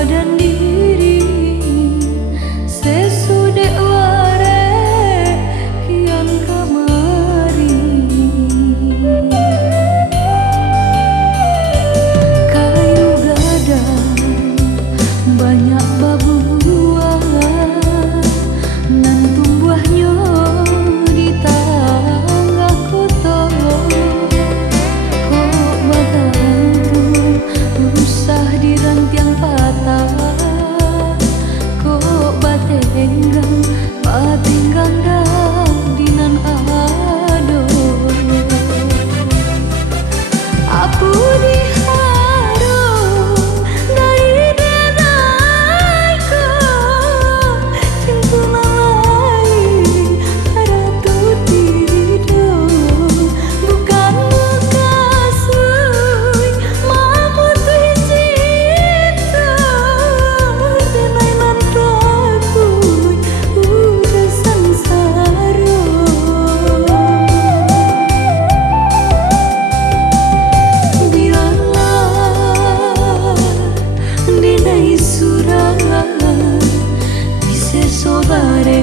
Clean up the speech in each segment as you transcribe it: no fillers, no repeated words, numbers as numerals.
badan diri sesudah ware kian kamari kayu gadang banyak babuah nan tumbuhnya di tangga kota kok batangku usah dirantiang patah kok batenggang dah dinan ado apu diharu dari denaiku cinta lalai ratu tidur bukan kasui mampu cinta denai mantraku udah sangsara biarlah dinai surah bisa sobare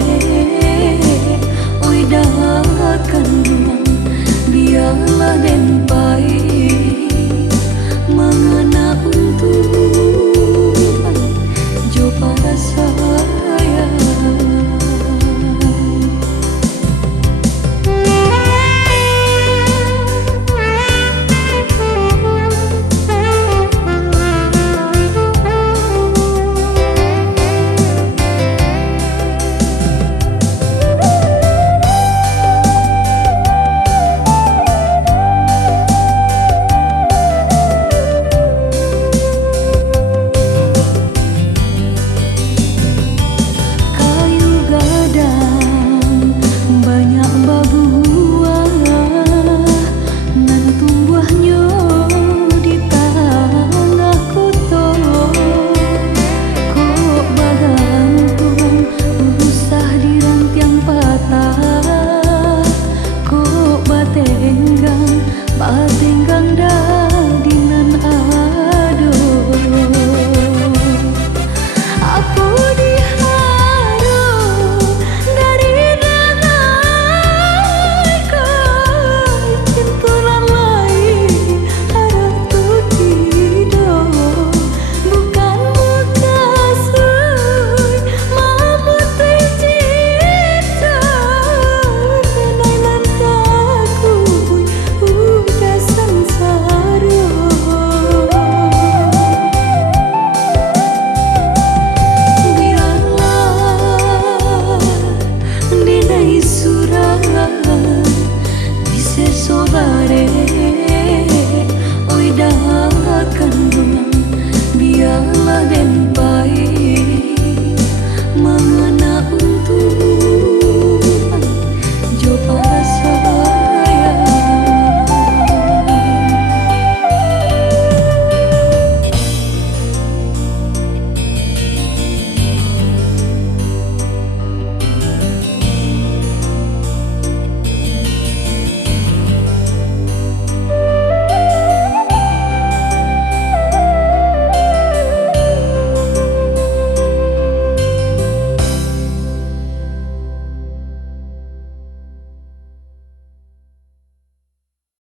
oi dahakan biarlah den